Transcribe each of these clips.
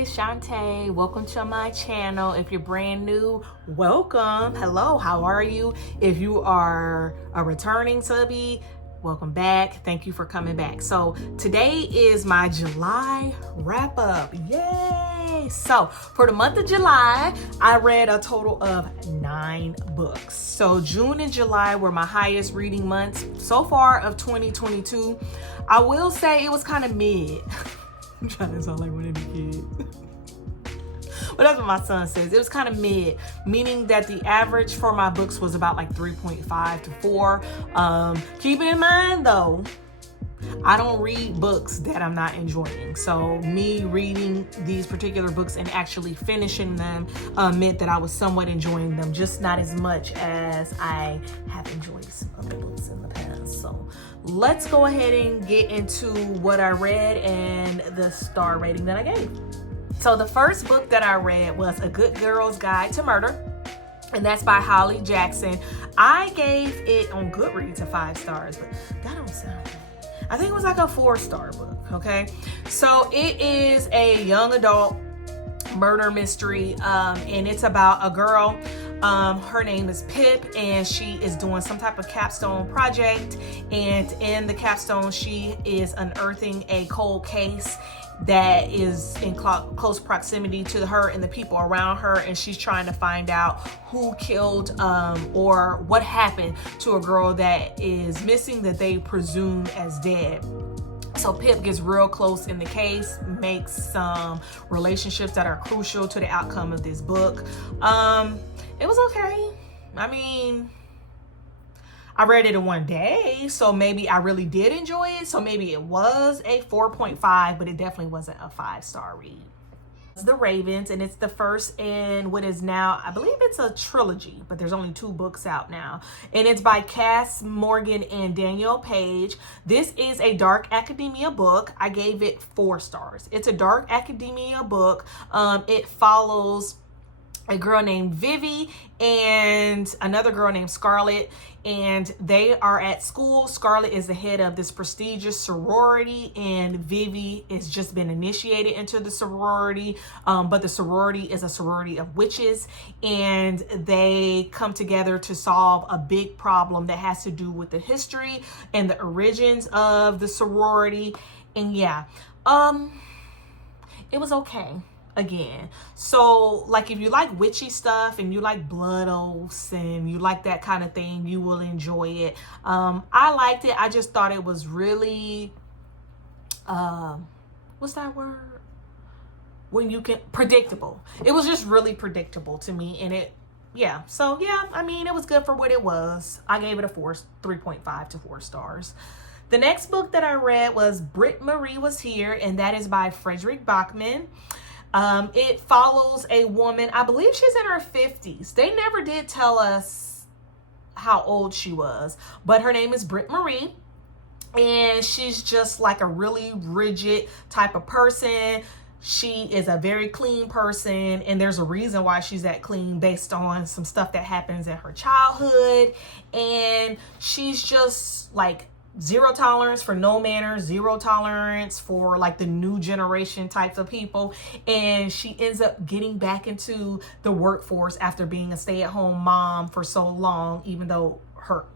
it's Shantae. Welcome to my channel. If you're brand new, welcome. Hello, how are you? If you are a returning subby, welcome back. Thank you for coming back. So today is my July wrap up. Yay! So for the month of July, I read a total of 9 books. So June and July were my highest reading months so far of 2022. I will say it was kind of mid. I'm trying to sound like one of the kids. But that's what my son says. It was kind of mid, meaning that the average for my books was about like 3.5 to 4. Keeping in mind though, I don't read books that I'm not enjoying. So me reading these particular books and actually finishing them meant that I was somewhat enjoying them, just not as much as I have enjoyed some other books in the past. So let's go ahead and get into what I read and the star rating that I gave. So the first book that I read was A Good Girl's Guide to Murder, and that's by Holly Jackson. I gave it on Goodreads a 5 stars, but that don't sound right. I think it was like a 4-star book, okay? So it is a young adult murder mystery, and it's about a girl. Her name is Pip, and she is doing some type of capstone project, and in the capstone she is unearthing a cold case that is in close proximity to her and the people around her, and she's trying to find out who killed or what happened to a girl that is missing that they presume as dead. So Pip gets real close in the case, makes some relationships that are crucial to the outcome of this book. It was okay. I mean, I read it in one day, so maybe I really did enjoy it. So maybe it was a 4.5, but it definitely wasn't a 5-star read. It's The Ravens, and it's the first in what is now, I believe it's a trilogy, but there's only 2 books out now. And it's by Cass Morgan and Danielle Page. This is a dark academia book. I gave it 4 stars. It's a dark academia book. It follows a girl named Vivi and another girl named Scarlett, and they are at school. Scarlett is the head of this prestigious sorority, and Vivi has just been initiated into the sorority, but the sorority is a sorority of witches, and they come together to solve a big problem that has to do with the history and the origins of the sorority. And yeah, it was okay. Again, so like if you like witchy stuff and you like blood oaths and you like that kind of thing, you will enjoy it. I liked it. I just thought it was really what's that word when you can predictable. It was just really predictable to me, and it so yeah, I mean, it was good for what it was. I gave it a 3.5 to 4 stars. The next book that I read was Brit Marie Was Here, and that is by Frederick Bachman. It follows a woman, I believe she's in her 50s. They never did tell us how old she was, but her name is Brit Marie, and she's just like a really rigid type of person. She is a very clean person, and there's a reason why she's that clean based on some stuff that happens in her childhood, and she's just like zero tolerance for no manners, zero tolerance for like the new generation types of people. And she ends up getting back into the workforce after being a stay-at-home mom for so long, even though her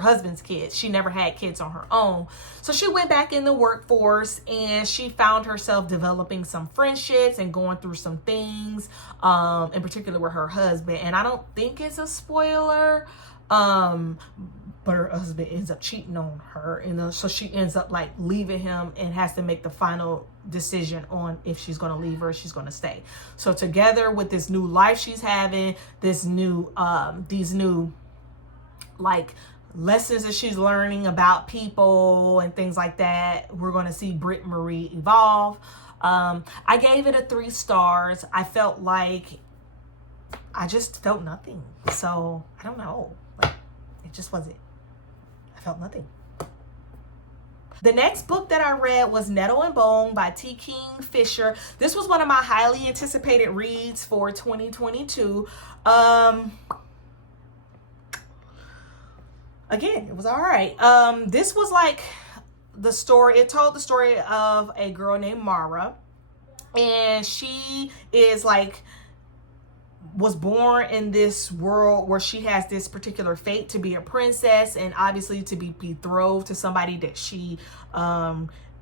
husband's kids, she never had kids on her own. So she went back in the workforce, and she found herself developing some friendships and going through some things, in particular with her husband. And I don't think it's a spoiler, but her husband ends up cheating on her, and so she ends up like leaving him and has to make the final decision on if she's going to leave or if she's going to stay. So together with this new life she's having, this new these new like lessons that she's learning about people and things like that, we're going to see Brit Marie evolve. I gave it a 3 stars. I felt like I just felt nothing. So I don't know, like it just wasn't. I felt nothing. The next book that I read was Nettle and Bone by T. King Fisher. This was one of my highly anticipated reads for 2022. Again, it was all right. This was like the story, it told the story of a girl named Mara, And she is like, was born in this world where she has this particular fate to be a princess, and obviously to be betrothed to somebody that she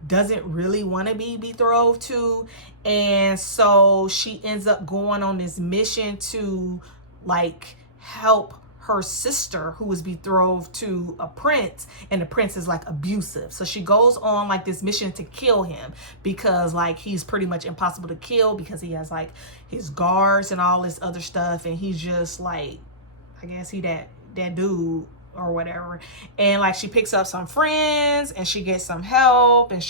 doesn't really want to be betrothed to. And so she ends up going on this mission to like help her sister who was betrothed to a prince, and the prince is like abusive. So she goes on like this mission to kill him, because like he's pretty much impossible to kill, because he has like his guards and all this other stuff, and he's just like, I guess he that dude or whatever. And like she picks up some friends and she gets some help, and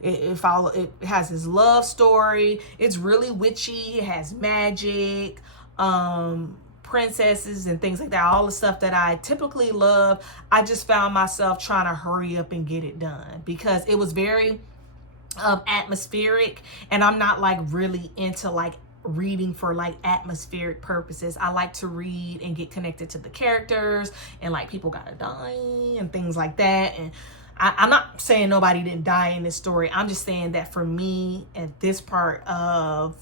it has his love story. It's really witchy. It has magic, princesses and things like that, all the stuff that I typically love. I just found myself trying to hurry up and get it done, because it was very atmospheric, and I'm not like really into like reading for like atmospheric purposes. I like to read and get connected to the characters, and like people gotta die and things like that. And I'm not saying nobody didn't die in this story. I'm just saying that for me at this part of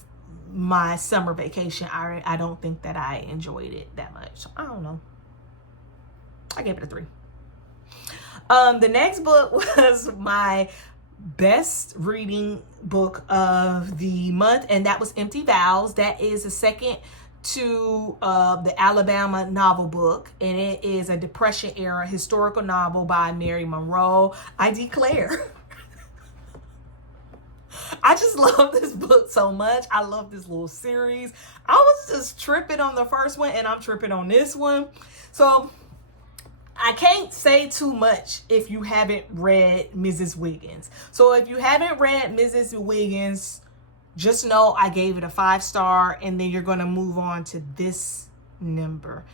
my summer vacation, I don't think that I enjoyed it that much. So I don't know. I gave it a 3. The next book was my best reading book of the month, and that was Empty Vows. That is the second to the Alabama novel book, and it is a Depression era historical novel by Mary Monroe. I declare. I just love this book so much. I love this little series. I was just tripping on the first one, and I'm tripping on this one. So I can't say too much if you haven't read Mrs. Wiggins. So if you haven't read Mrs. Wiggins, just know I gave it a 5-star, and then you're going to move on to this number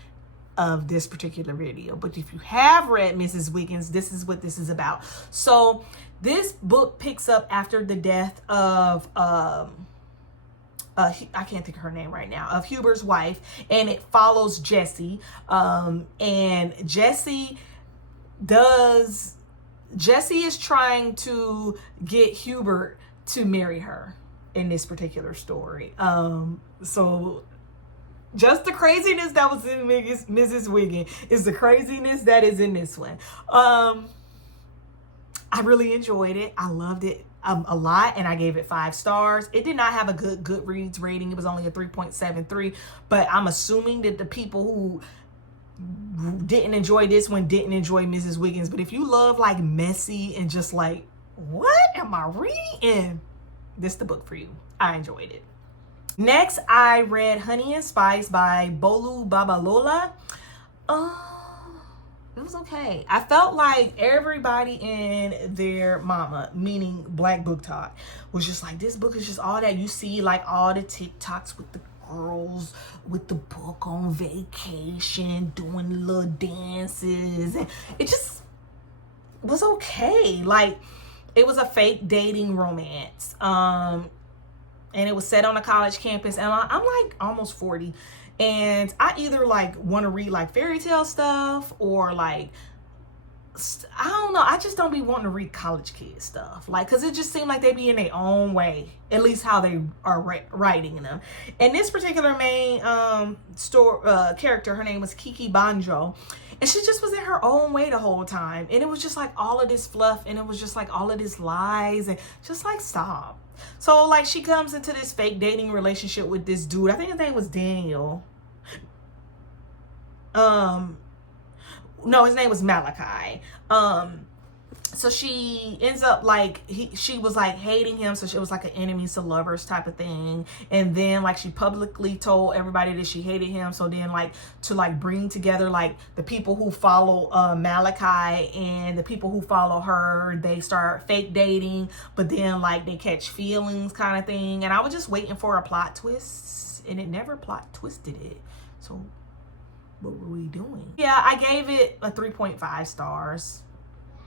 of this particular video. But if you have read Mrs. Wiggins, this is what this is about. So this book picks up after the death of I can't think of her name right now, of Hubert's wife, and it follows Jessie. And Jessie is trying to get Hubert to marry her in this particular story. So just the craziness that was in Mrs. Wiggins is the craziness that is in this one. I really enjoyed it. I loved it a lot, and I gave it 5 stars. It did not have a good Goodreads rating. It was only a 3.73, but I'm assuming that the people who didn't enjoy this one didn't enjoy Mrs. Wiggins. But if you love like messy and just like, what am I reading? This is the book for you. I enjoyed it. Next, I read Honey and Spice by Bolu Babalola. It was okay. I felt like everybody and their mama, meaning Black Book Talk, was just like, this book is just all that. You see like all the TikToks with the girls with the book on vacation doing little dances, and it just was okay. Like, it was a fake dating romance, and it was set on a college campus, and I'm like almost 40, and I either like want to read like fairy tale stuff, or like, I don't know, I just don't be wanting to read college kid stuff, like, because it just seemed like they be in their own way, at least how they are writing them. And this particular main character, her name was Kiki Banjo, and she just was in her own way the whole time, and it was just like all of this fluff, and it was just like all of this lies, and just like, stop. So like, she comes into this fake dating relationship with this dude. I think his name was Daniel. No, his name was Malachi. So she ends up like, she was like hating him, so it was like an enemies to lovers type of thing. And then like, she publicly told everybody that she hated him. So then like, to like bring together like the people who follow Malachi and the people who follow her, they start fake dating, but then like they catch feelings kind of thing. And I was just waiting for a plot twist, and it never plot twisted it. So what were we doing? Yeah, I gave it a 3.5 stars.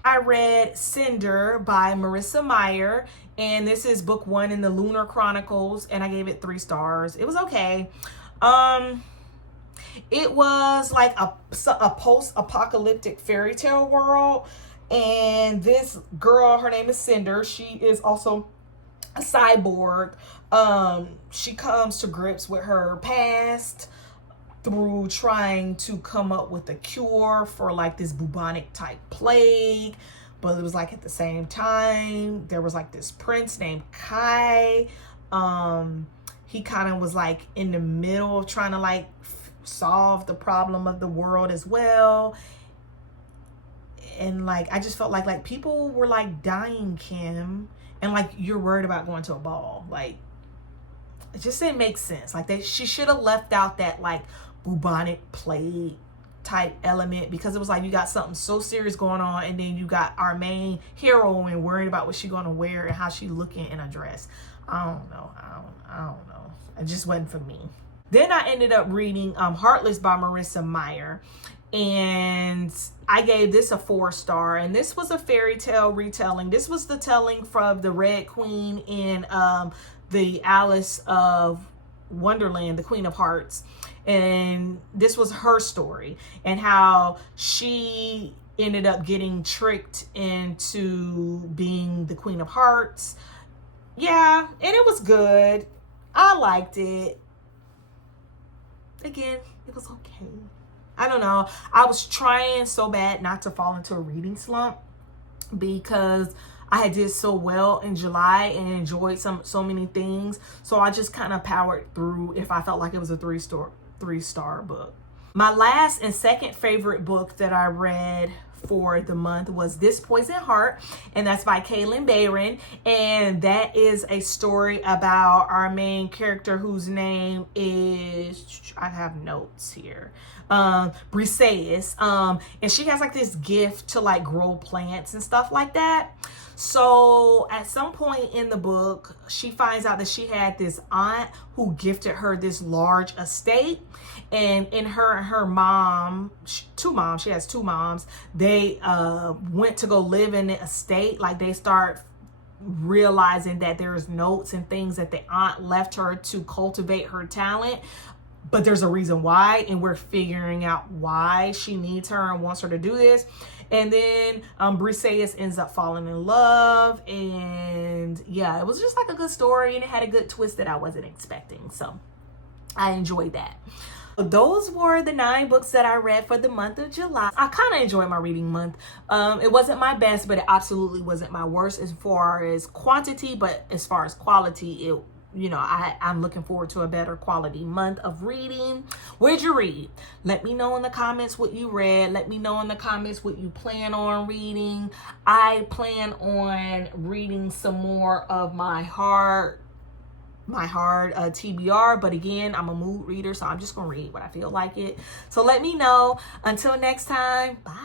I read Cinder by Marissa Meyer, and this is book 1 in the Lunar Chronicles, and I gave it 3 stars. It was okay. It was like a post-apocalyptic fairy tale world, and this girl, her name is Cinder. She is also a cyborg, She comes to grips with her past through trying to come up with a cure for like this bubonic type plague. But it was like at the same time, there was like this prince named Kai. He kind of was like in the middle of trying to like solve the problem of the world as well. And like I just felt like people were like dying, Kim, and like you're worried about going to a ball. Like it just didn't make sense. Like she should have left out that like bubonic plague type element, because it was like you got something so serious going on, and then you got our main heroine worrying about what she gonna wear and how she looking in a dress. I don't know. It just wasn't for me. Then I ended up reading Heartless by Marissa Meyer, and I gave this a 4-star. And this was a fairy tale retelling. This was the telling from the Red Queen in the Alice of Wonderland, the Queen of Hearts. And this was her story and how she ended up getting tricked into being the Queen of Hearts. Yeah, and it was good. I liked it. Again, it was okay. I don't know. I was trying so bad not to fall into a reading slump because I had did so well in July and enjoyed so many things. So I just kind of powered through if I felt like it was a 3-star book. My last and second favorite book that I read for the month was This Poison Heart, and that's by Kaylin Bayron, and that is a story about our main character whose name is, I have notes here, Briseis, and she has like this gift to like grow plants and stuff like that. So at some point in the book, she finds out that she had this aunt who gifted her this large estate, and in her and her mom, she has two moms, they went to go live in the estate. Like they start realizing that there's notes and things that the aunt left her to cultivate her talent, but there's a reason why, and we're figuring out why she needs her and wants her to do this. And then Briseis ends up falling in love, and yeah, it was just like a good story, and it had a good twist that I wasn't expecting, so I enjoyed that. Those were the 9 books that I read for the month of July. I kind of enjoyed my reading month. It wasn't my best, but it absolutely wasn't my worst as far as quantity, but as far as quality, I'm looking forward to a better quality month of reading. What'd you read? Let me know in the comments what you read. Let me know in the comments what you plan on reading. I plan on reading some more of my hard TBR, but again, I'm a mood reader, so I'm just gonna read what I feel like it. So let me know. Until next time, bye.